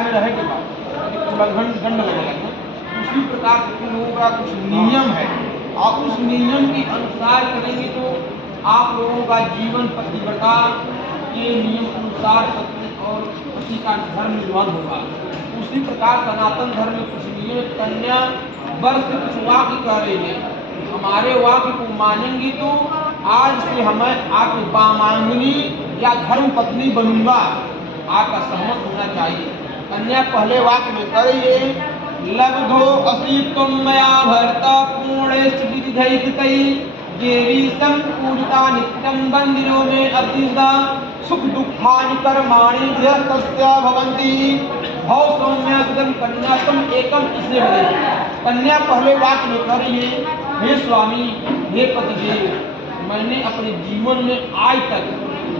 में रहे के बाद उल्लंघन दंड लगेगा। उसी प्रकार से इन लोगों का कुछ नियम है, आप उस नियम के अनुसार करेंगे तो आप लोगों का जीवन पतिव्रता के नियम अनुसार पत्नी और पति का धर्म निर्वहन होगा। उसी प्रकार सनातन धर्म में कुछ नियम, कन्या वर्ष से कुछ वाक्य कह रही है, हमारे वाक्य को मानेंगी तो आज से हमें आपकी वामांगनी या धर्म पत्नी बनूंगा, आपका सहमत होना चाहिए। कन्या पहले वाक्य में करिए, लब्धो असि तुम मया भर्ता पूर्णेश विधिधैर्यतै देवी संपूजिता नित्यं मंदिरों में अतिदा सुख दुखानि कर्माणि गृहस्थस्य भवन्ति भव सौम्य सुदं कन्या तुम एकम इसलिए बने। कन्या पहले वाक्य में करिए, हे स्वामी हे पतिदेव, मैंने अपने जीवन में आज तक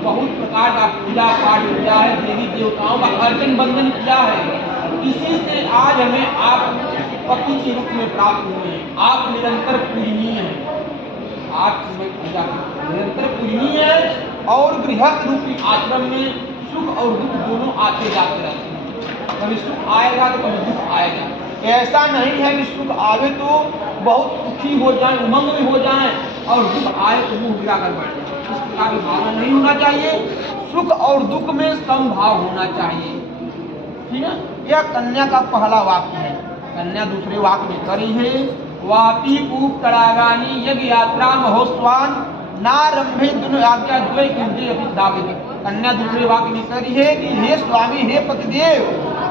बहुत प्रकार का पूजा पाठ किया है, देवी देवताओं का अर्चन बंदन किया है, इसी से आज हमें आप पति के रूप में प्राप्त हुए हैं। आप निरंतर पूजनीय हैं, आप पूजा निरंतर पूजनीय है और गृहस्थ रूपी आश्रम में सुख और दुख दोनों आते जाते रहते हैं। कभी सुख आएगा तो कभी दुख आएगा। ऐसा नहीं है कि सुख आवे तो बहुत सुखी हो जाए, उमंग में हो जाए, और दुख आए तो मुंह गिरा कर बैठ जाए। इस प्रकार की भावना नहीं होना चाहिए। सुख और दुख में समभाव होना चाहिए। ठीक है, यह कन्या का पहला वाक्य है। कन्या दूसरे वाक्य में करी है, वापी कूप तड़ागानी यज्ञ यात्रा महोत्सवान नारंभे दुन आज्ञा द्वय इंद्रिय अभिदावित। कन्या दूसरे वाक्य में करी है कि हे स्वामी हे पतिदेव,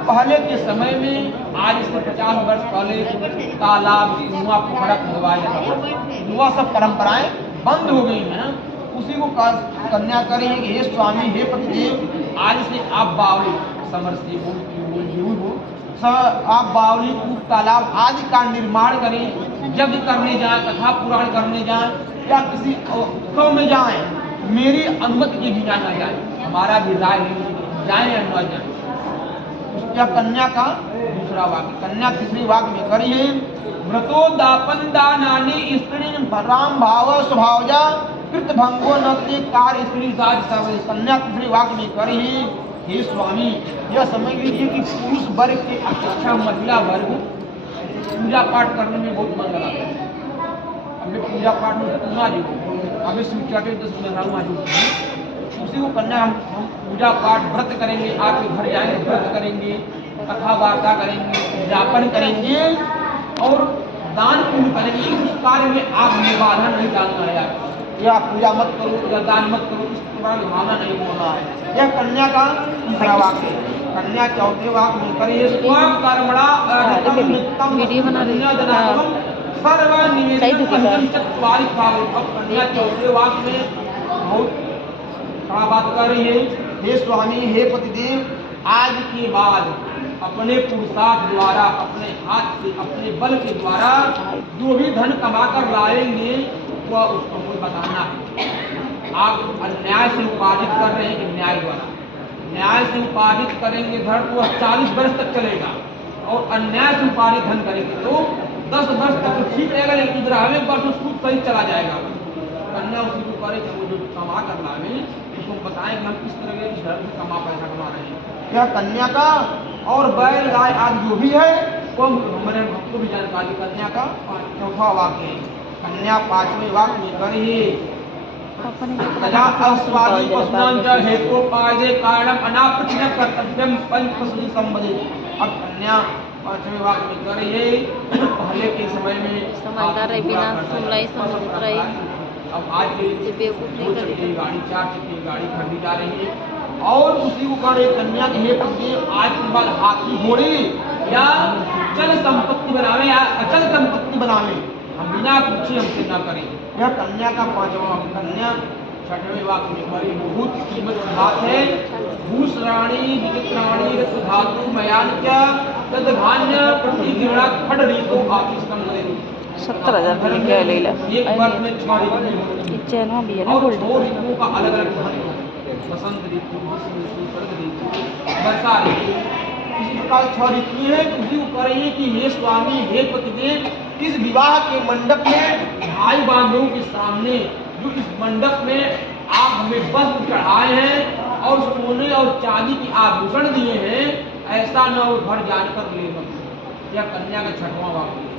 पहले के समय में आज से 50 वर्ष पहले तालाब कुआं पोखरा खुदवाया जाता था, वह सब परंपराएं बंद हो गई है ना। उसी को कन्या करी है कि हे स्वामी हे पतिदेव, आज से आप बावली समरसेबुल आप बावली कूप तालाब आदि का निर्माण करें, यज्ञ करने जाए, कथा पुराण करने जाए या किसी उत्सव में जाए, मेरी अनुमति के बिना न जाए, हमारा भी राय जाए या न जाए। उसका कन्या का दूसरा वाक्य। कन्या तीसरी वाक्य में करी है, व्रतोदापन दानानि स्त्री राम भाव स्वभावजा कृत भंगो न कार्य स्त्री साज सब। कन्या तीसरी वाक्य में करी है, हे स्वामी यह समझ लीजिए कि पुरुष वर्ग के अपेक्षा महिला वर्ग पूजा पाठ करने में बहुत मन लगाता है। हमें पूजा पाठ में कितना जो हमें सूचाटे 10 महीना जो उसी को कन्या हम पूजा पाठ व्रत करेंगे, आपके घर जाएंगे व्रत करेंगे, कथा वार्ता करेंगे, व्यापन करेंगे और दान पुण्य करेंगे। उस कार्य में आप बाधा नहीं डालना है, या पूजा मत करो या दान मत करो, इस प्रकार भावना नहीं होना है। यह कन्या का तीसरा वाक्य। कन्या चौथे वाक्य में करिए, स्वयं कर्मणा वीडियो बना रही सर्व निवेदन चत्वारि भाव। अब कन्या चौथे वाक्य में बहुत बड़ा बात कर रही है, हे स्वामी हे पतिदेव, आज के बाद अपने पुरुषार्थ द्वारा, अपने हाथ से, अपने बल के द्वारा जो भी धन कमाकर लाएंगे वह उसको कोई बताना है। आप अन्याय से उपार्जित कर रहे हैं, न्याय द्वारा न्याय से उपार्जित करेंगे धन तो 40 वर्ष तक चलेगा, और अन्याय से उपार्जित धन करेंगे तो 10 वर्ष तक तो ठीक रहेगा, लेकिन 11वें वर्ष सूद सही चला जाएगा। कन्या उसी को करे कि वो जो कमा कर लावे उसको बताएं कि हम किस तरह के धर्म से पैसा कमा रहे हैं। यह कन्या का और बैल गाय आदि जो भी है वो हमारे भक्तों को भी जानकारी। कन्या का चौथा वाक्य है। कन्या पांचवें वाक्य में करिए, अस्वादी पशुनां च हेतोपाये कारणम अनाप्रतिन कर्तव्यम पंचपशु संबंधित। अब कन्या पांचवें वाक्य में करिए, पहले के समय में समझदार रही बिना सुनलाई समझ रही, अब आज के 2 चक्की गाड़ी 4 चक्की गाड़ी खरीदी जा रही है, और उसी को कह रहे कन्या के हे पतिदेव, आज के बाद हाथी घोड़े या चल संपत्ति बनावे या अचल संपत्ति बनावे, हम बिना पूछे हमसे न करें। यह कन्या का पांचवा। कन्या छठवें वाक्य में बड़ी बहुत कीमत की बात है, भूषराणी विचित्राणी रत्धातु मयान्य तदधान्य प्रतिगिरणा खड़ रीतो आतिष्ठम करें। 70,000 की क्या ले ला एक वर्ष में 6 ऋतु चैनवा भी है ना, और 2 ऋतुओं का अलग अलग महत्व है, बसंत ऋतु, ग्रीष्म ऋतु, शरद ऋतु, वर्षा ऋतु। इसी प्रकार 6 ऋतु है। उसी को करिए कि हे स्वामी हे पतिदेव, इस विवाह के मंडप में भाई बहनों के सामने जो इस मंडप में आप हमें वस्त्र चढ़ाए हैं और सोने और चांदी की आभूषण दिए हैं, ऐसा न हो घर जानकर ले मत। यह कन्या का छठवां वाक्य है।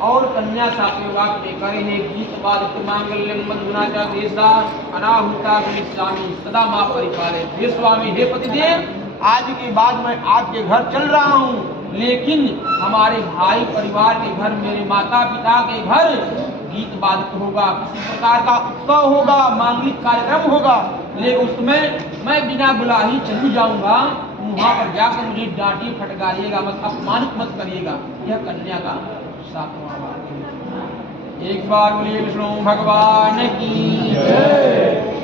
और कन्या सातवें वाक्य में करे हैं गीत वादित मांगल्यम बंधुना च देशा अनाहुता स्वामी सदा मां परिपाले। हे स्वामी, हे पतिदेव, आज के बाद मैं आपके घर चल रहा हूँ, लेकिन हमारे भाई परिवार के घर, मेरे माता पिता के घर गीत वादित होगा, किसी प्रकार का उत्सव होगा, मांगलिक कार्यक्रम होगा, लेकिन उसमें मैं बिना बुलाही चली जाऊंगा। वहां पर जाकर मुझे डांटिए फटकारिएगा मत, अपमानित मत करिएगा। यह कन्या का सातवां वाक्य है। एक बार बोलिए विष्णु भगवान की जय।